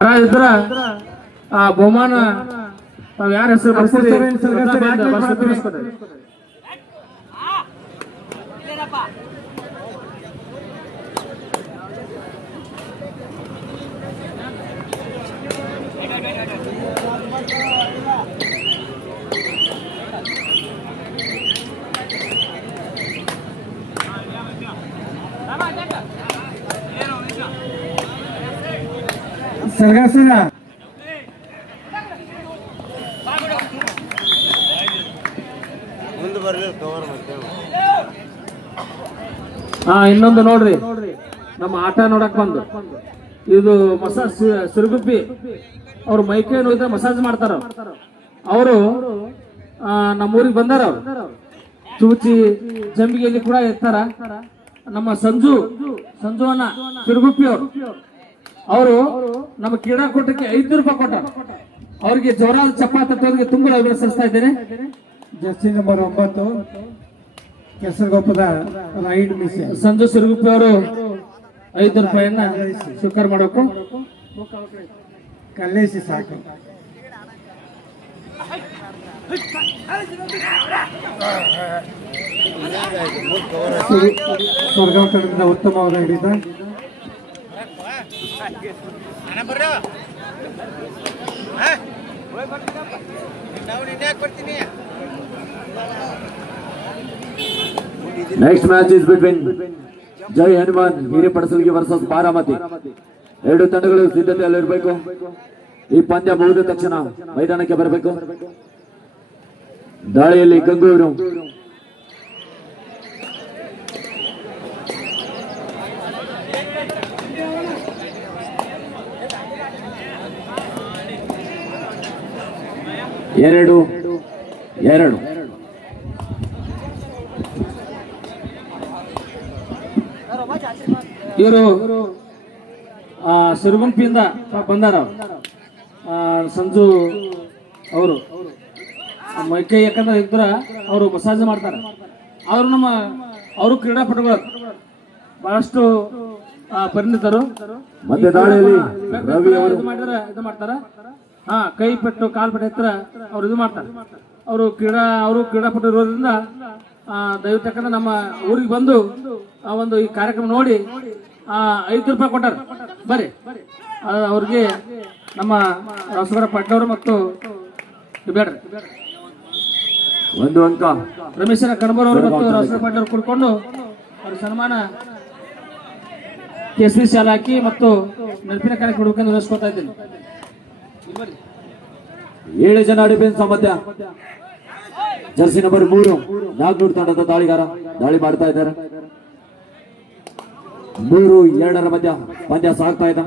ಇದ್ರ ಆ ಬಹುಮಾನ ತಾವ್ ಯಾರ ಹೆಸರು ಬರ್ತೀರಿ ಸರ್ಗಾಸನ ಇನ್ನೊಂದು ನೋಡ್ರಿ ನಮ್ಮ ಆಟ ನೋಡಕ್ ಬಂದು ಇದು ಮಸಾಜ್ ಸಿರುಗುಪ್ಪಿ ಅವ್ರು ಮೈಕೈ ನೋಡಿದ್ರೆ ಮಸಾಜ್ ಮಾಡ್ತಾರ ಅವರು ನಮ್ಮೂರಿಗೆ ಬಂದಾರ ಅವ್ರು ಚೂಚಿ ಜಂಬಿಗೆಯಲ್ಲಿ ಕೂಡ ಇರ್ತಾರ ನಮ್ಮ ಸಂಜು ಅಣ್ಣ ಸಿರುಗುಪ್ಪಿ ಅವರು ನಮ್ಮ ಕ್ರೀಡಾಕೂಟಕ್ಕೆ 5 ರೂಪಾಯಿ ಕೊಟ್ಟ ಅವ್ರಿಗೆ ಜೋರಾದ ಚಪ್ಪಾಳೆ ತಟ್ಟೋರಿಗೆ ತುಂಬಾ ಅಭಿನಂದಿಸ್ತಾ ಇದ್ದೇನೆ. ಜರ್ಸಿ ನಂಬರ್ 9 ಕೆಸರಗೊಪ್ಪದ ರೈಡ್ ಮಿಸ್ ಸಂಜು ಸಿರುಗುಪ್ಪಿ ಅವರು 5 ರೂಪಾಯಿಯನ್ನ ಸ್ವೀಕಾರ ಮಾಡಬೇಕು. ಕಲ್ಲೇಸಿ ಸಾಕು. ಸ್ವರ್ಗಾವ್ ಕಡೆಯಿಂದ ಉತ್ತಮವಾದ ಹಿಡಿತ Next match is between Jai Hanuman Hirepadsalgi versus Baramati. ಎರಡು ತಂಡಗಳು ಸಿದ್ಧತೆಯಲ್ಲಿರಬೇಕು. ಈ ಪಂದ್ಯ ಮುಗಿದ ತಕ್ಷಣ ಮೈದಾನಕ್ಕೆ ಬರಬೇಕು. ದಾಳಿಯಲ್ಲಿ ಗಂಗೂರು ಎರಡು ಇವರು ಸಿರುಗುಂಪಿಯಿಂದ ಬಂದಾರ. ಸಂಜು ಅವರು ಮೈಕೈ ಯಾಕಂದ್ರೆ ಇದ್ರ ಅವರು ಮಸಾಜ್ ಮಾಡ್ತಾರೆ. ಅವರು ಕ್ರೀಡಾಪಟುಗಳು ಬಹಳಷ್ಟು ಪರಿಣಿತರು. ಮತ್ತೆ ದಾಳಿಯಲ್ಲಿ ಇದು ಮಾಡ್ತಾರ. ಕೈ ಪೆಟ್ಟು ಕಾಲ್ ಪೆಟ್ಟು ಹತ್ರ ಅವ್ರು ಇದು ಮಾಡ್ತಾರೆ. ಅವರು ಕ್ರೀಡಾಪಟು ಇರೋದ್ರಿಂದ ದಯವಿಟ್ಟು ಯಾಕಂದ್ರೆ ನಮ್ಮ ಊರಿಗೆ ಬಂದು ಒಂದು ಈ ಕಾರ್ಯಕ್ರಮ ನೋಡಿ 5 ರೂಪಾಯಿ ಕೊಟ್ಟಾರ. ಬರ್ರಿ ಅವ್ರಿಗೆ ನಮ್ಮ ರಸಗರ ಪಟ್ಟವರು ಮತ್ತು ಬೇಡ್ರಿ ಒಂದು ಅಂಕ ರಮೇಶನ ಕಣಬರ್ ಅವರು ಮತ್ತು ರಸಗರ ಪಟ್ಟವರು ಕುಡ್ಕೊಂಡು ಅವ್ರ ಸನ್ಮಾನ ಕೇಸರಿ ಶಾಲೆ ಹಾಕಿ ಮತ್ತು ನೆನಪಿನ ಕಾರ್ಯಕ್ರಮ ಹುಡುಕಂದು ನಡೆಸ್ಕೊತಾ ಇದ್ದೀನಿ. 7 ಜನ ಡಿಫೆನ್ಸ್ ಸಾಮರ್ಥ್ಯ. ಜರ್ಸಿ ನಂಬರ್ 3 ನಾಗ್ನೂರ್ ತಂಡದ ದಾಳಿಗಾರ ದಾಳಿ ಮಾಡ್ತಾ ಇದ್ದಾರೆ. 3-2 ಮಧ್ಯ ಪಂದ್ಯ ಸಾಗ್ತಾ ಇದೆ.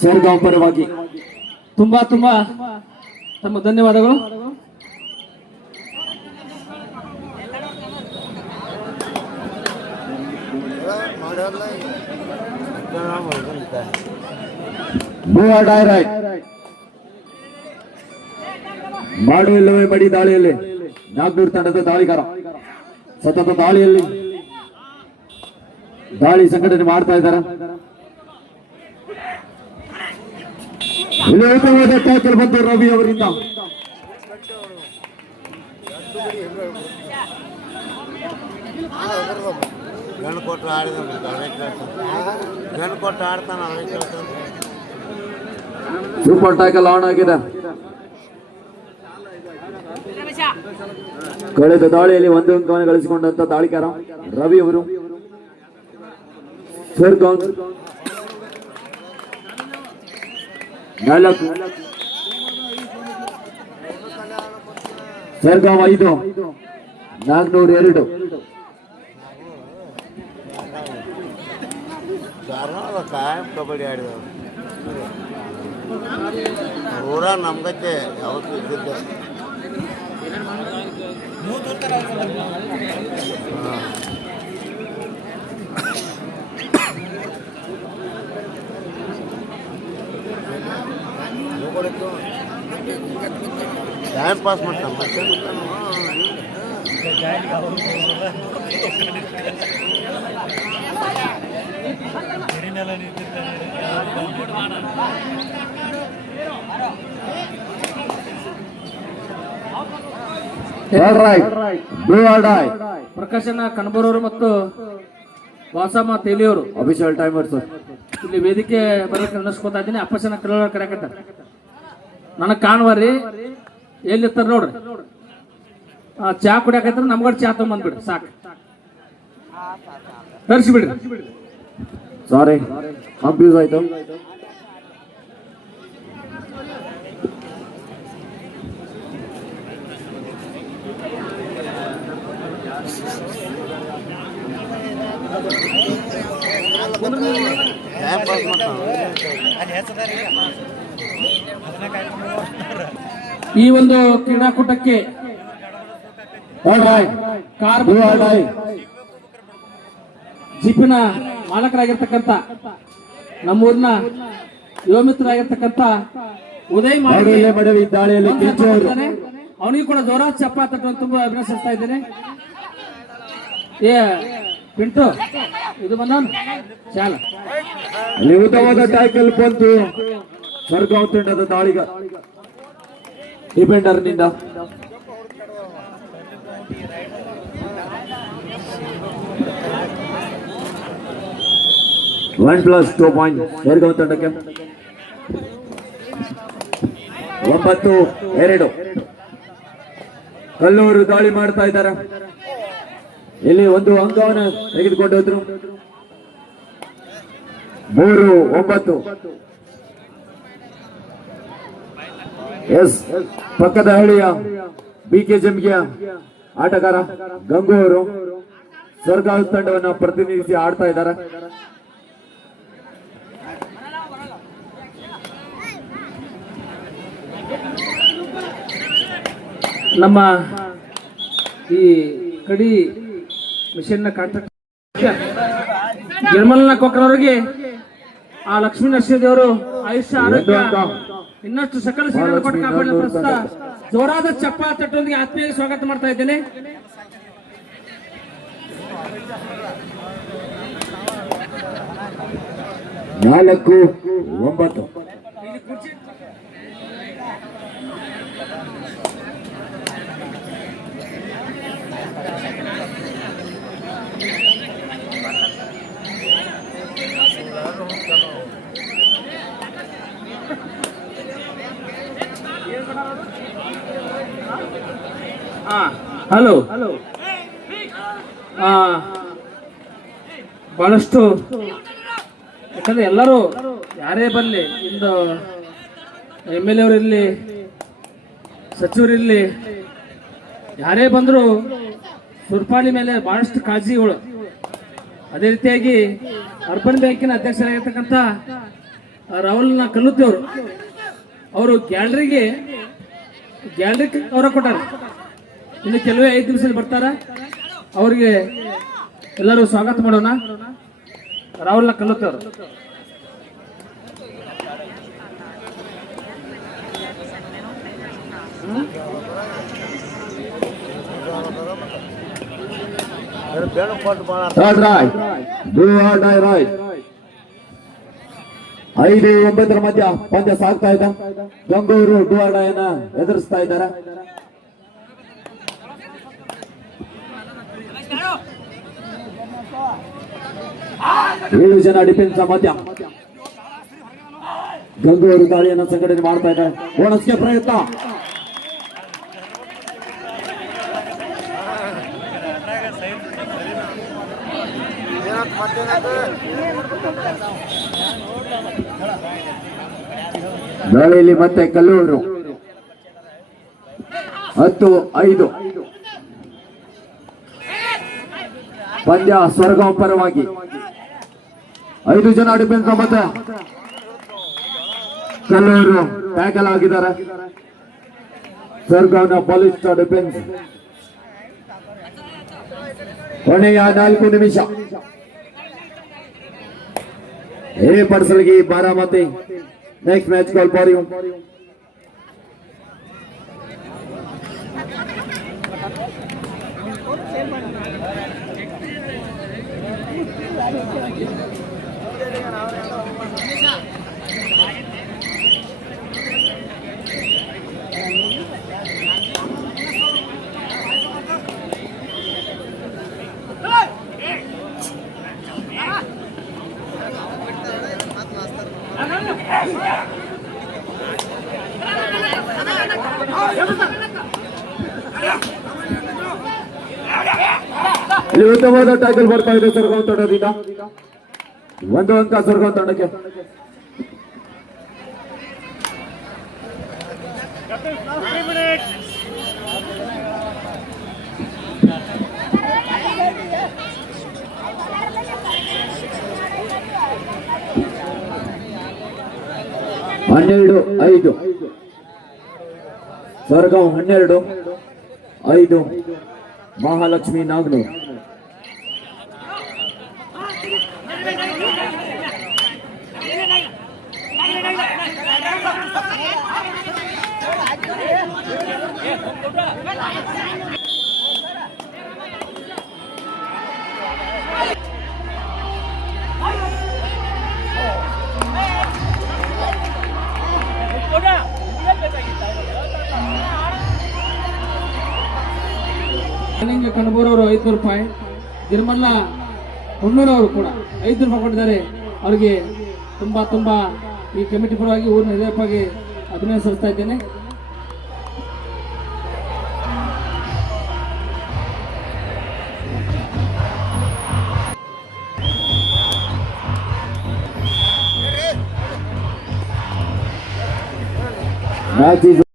ಸೇರ್ಗಾಂವ್ ಪರವಾಗಿ ತುಂಬಾ ತಮ್ಮ ಧನ್ಯವಾದಗಳು. ಮಾಡು ಇಲ್ಲವೇ ಮಡಿ ದಾಳಿಯಲ್ಲಿ ನಾಗ್ನೂರ್ ತಂಡದ ದಾಳಿಗಾರ ಸತತ ದಾಳಿಯಲ್ಲಿ ದಾಳಿ ಸಂಘಟನೆ ಮಾಡ್ತಾ ಇದ್ದಾರೆ. ಉತ್ತಮವಾದ ಟ್ಯಾಕಲ್ ಬಂತು ರವಿ ಅವರಿಂದ. ಸೂಪರ್ ಟ್ಯಾಕಲ್ ಆನ್ ಆಗಿದೆ. ಕಳೆದ ದಾಳಿಯಲ್ಲಿ 1 ಅಂಕವನ್ನು ಗಳಿಸಿಕೊಂಡಂತ ದಾಳಿಗಾರ ರವಿ ಅವರು. ಸೇರ್ಗಾಂವ್ 4 ಸೇರ್ಗಾಂವ್ 5 ನಾಗ್ನೂರ್ 2. ಕಾಯಂ ಕಬಡ್ಡಿ ಆಡಿದವರು ಊರ ನಮ್ಗತ್ತೆ ಯಾವತ್ತು ಇದ್ದಿದ್ದೆ. ಟೈಮ್ ಪಾಸ್ ಮಾಡ್ತಾನೆ ಮತ್ತೆ ಪ್ರಕಾಶನ ಕಣಬೂರವರು ಮತ್ತು ವಾಸಮ್ಮ ತೇಲಿಯವರು ಅಫಿಷಿಯಲ್ ಟೈಮರ್ಸ್ ಇಲ್ಲಿ ವೇದಿಕೆ ಬರಲಿಕ್ಕೆ ನೆನೆಸ್ಕೊತಾ ಇದ್ದೀನಿ. ಅಪ್ಪಸನ ಕಲೋಳ ಕರೆಯಕತ್ತ ನನಗ್ ಕಾಣುವರಿ ಎಲ್ಲಿರ್ತಾರ ನೋಡ್ರಿ. ಚಾ ಕುಡಿಯಾಕತ್ರ ನಮ್ಗಡ್ ಚಾ ತಗೊಂಡ್ಬಿಡ್ರಿ ಸಾಕು, ತರಿಸಿಬಿಡ್ರಿ. ಸಾರಿ ಕನ್ಫ್ಯೂಸ್ ಆಯ್ತು. ಟೈಮ್ ಪಾಸ್ ಮಾಡ್ತಾನೆ. ಈ ಒಂದು ಕ್ರೀಡಾಕೂಟಕ್ಕೆ ಕಾರ್ ಜೀಪಿನ ಮಾಲಕರಾಗಿರ್ತಕ್ಕಂಥ ನಮ್ಮೂರಿನ ಯುವ ಮಿತ್ರರಾಗಿರ್ತಕ್ಕಂಥ ಉದಯ್ ಅವನಿಗೆ ಕೂಡ ಜೋರಾದ ಚಪ್ಪ ತಟ್ಟುವಂತ ತುಂಬಾ ಅಭಿನಯಿಸ್ತಾ ಇದ್ದೇನೆ. ಏ ಪಿಂಟು ಇದು ಬಂದ ಚಾಲ ಉತ್ತಮವಾದ ಟ್ಯಾಕಲ್ ಬಂತು ಸರ್ಗಾಂವ್ ತಂಡದ ದಾಳಿಗ ಡಿಫೆಂಡರ್ ನಿಂದ. +2 ಪಾಯಿಂಟ್ ಸರ್ಗಾಂವ್ ತಂಡಕ್ಕೆ. 9-2 ಕಲ್ಲೂರು ದಾಳಿ ಮಾಡ್ತಾ ಇದ್ದಾರೆ. ಇಲ್ಲಿ ಒಂದು ಅಂಕವನ್ನು ತೆಗೆದುಕೊಂಡು ಹೋದ್ರು. 3-9. ಎಸ್ ಪಕ್ಕದ ಹಳ್ಳಿಯ ಬಿಕೆ ಜಮ್ಗಿಯ ಆಟಗಾರ ಗಂಗು ಅವರು ಸರ್ಗಾಂವ್ ತಂಡವನ್ನು ಪ್ರತಿನಿಧಿಸಿ ಆಡ್ತಾ ಇದ್ದಾರೆ. ನಮ್ಮ ಈ ಕಡಿ ಮಿಷನ್ನ ಕಾಂಟ್ರಾಕ್ಟ್ ಗಿರ್ಮಲ್ನ ಕೊಕ್ಕರವರಿಗೆ ಆ ಲಕ್ಷ್ಮೀ ನರಸಿಂಹದೇವರು ಆಯುಷ್ಯ ಆರೋಗ್ಯ ಇನ್ನಷ್ಟು ಸಕಲ ಸೇವೆಯನ್ನು ಕೊಟ್ಟು ಕಾಪಾಡಲು ಪ್ರಸ್ತುತ ಜೋರಾದ ಚಪ್ಪ ತಟ್ಟೊಂದಿಗೆ ಆತ್ಮೀಯ ಸ್ವಾಗತ ಮಾಡ್ತಾ ಇದ್ದೇನೆ. ನಾಲ್ಕು 9. ಹಲೋ ಬಹಳಷ್ಟು ಯಾಕಂದ್ರೆ ಎಲ್ಲರೂ ಯಾರೇ ಬರಲಿ, ಇಂದು MLA ಅವರಿರ್ಲಿ, ಸಚಿವರಿರ್ಲಿ, ಯಾರೇ ಬಂದರೂ ಸುರ್ಪಾಳಿ ಮೇಲೆ ಬಹಳಷ್ಟು ಕಾಳಜಿಗಳು. ಅದೇ ರೀತಿಯಾಗಿ ಅರ್ಬನ್ ಬ್ಯಾಂಕಿನ ಅಧ್ಯಕ್ಷರಾಗಿರ್ತಕ್ಕಂಥ ರಾಹುಲ್ನ ಕಲ್ಲುತ್ತಿಯವರು ಅವರು ಗ್ಯಾಲರಿಗೆ ಗೌರವ ಕೊಟ್ಟಾರೆ. ಇನ್ನು ಕೆಲವೇ 5 ದಿವಸದಲ್ಲಿ ಬರ್ತಾರ. ಅವರಿಗೆ ಎಲ್ಲರೂ ಸ್ವಾಗತ ಮಾಡೋಣ. ರಾಹುಲ್ನ ಕಲ್ಲುತ್ತಿಯವರು ಬೇಡ ಕೊಟ್ಟು ಭಾಳ 5-9 ಮಧ್ಯ ಪಂದ್ಯ ಸಾಗ್ತಾ ಇದೆ. ಗಂಗೂರು ಡುವಾಡಾಯನ್ನ ಎದುರಿಸ್ತಾ ಇದ್ದಾರೆ. ಏಳು ಜನ ಡಿಫೆನ್ಸ್ ಮಧ್ಯ ಗಂಗೂರು ದಾಳಿಯನ್ನು ಸಂಘಟನೆ ಮಾಡ್ತಾ ಇದ್ದಾರೆ. ಬೋನಸ್ಗೆ ಪ್ರಯತ್ನ. ದಾಳಿಯಲ್ಲಿ ಮತ್ತೆ ಕಲ್ಲೂರು 10-5 ಪಂದ್ಯ ಸ್ವರ್ಗಾಂವ್ ಪರವಾಗಿ. 5 ಜನ ಡಿಫೆನ್ಸ್ ಮತ್ತೆ ಕಲ್ಲೂರು ಟ್ಯಾಕಲ್ ಆಗಿದ್ದಾರೆ. ಸ್ವರ್ಗಾಂವ್ನ ಬಲಿಷ್ಠ ಡಿಫೆನ್ಸ್. ಕೊನೆಯ 4 ನಿಮಿಷ. Padsalgi Baramati. Next match call for you. ಇಲ್ಲಿ ಉತ್ತಮವಾದ ಟ್ಯಾಕಲ್ ಬರ್ತಾ ಇದೆ ಸ್ವರ್ಗಾಂವ್ ತಂಡದಿಂದ. 1 ಅಂಕ ಸ್ವರ್ಗಾಂವ್ ತಂಡಕ್ಕೆ. ಹನ್ನೆರಡು 5 ಸ್ವರ್ಗಾಂವ್ 12-5 ಮಹಾಲಕ್ಷ್ಮಿ ನಾಗನೂರ್. ಕಣಬೂರವರು 500 ರೂಪಾಯಿ, ಗಿರ್ಮಲ್ಲ ಹುಣ್ಣೂರವರು ಕೂಡ 5 ರೂಪಾಯಿ ಕೊಟ್ಟಿದ್ದಾರೆ. ಅವರಿಗೆ ತುಂಬಾ ಈ ಕಮಿಟಿ ಪರವಾಗಿ ಊರಿನ ಹಿರಿಯಪ್ಪಾಗಿ ಅಭಿನಂದಿಸ್ತಾ ಇದ್ದೇನೆ. ಮ್ಯಾಚ್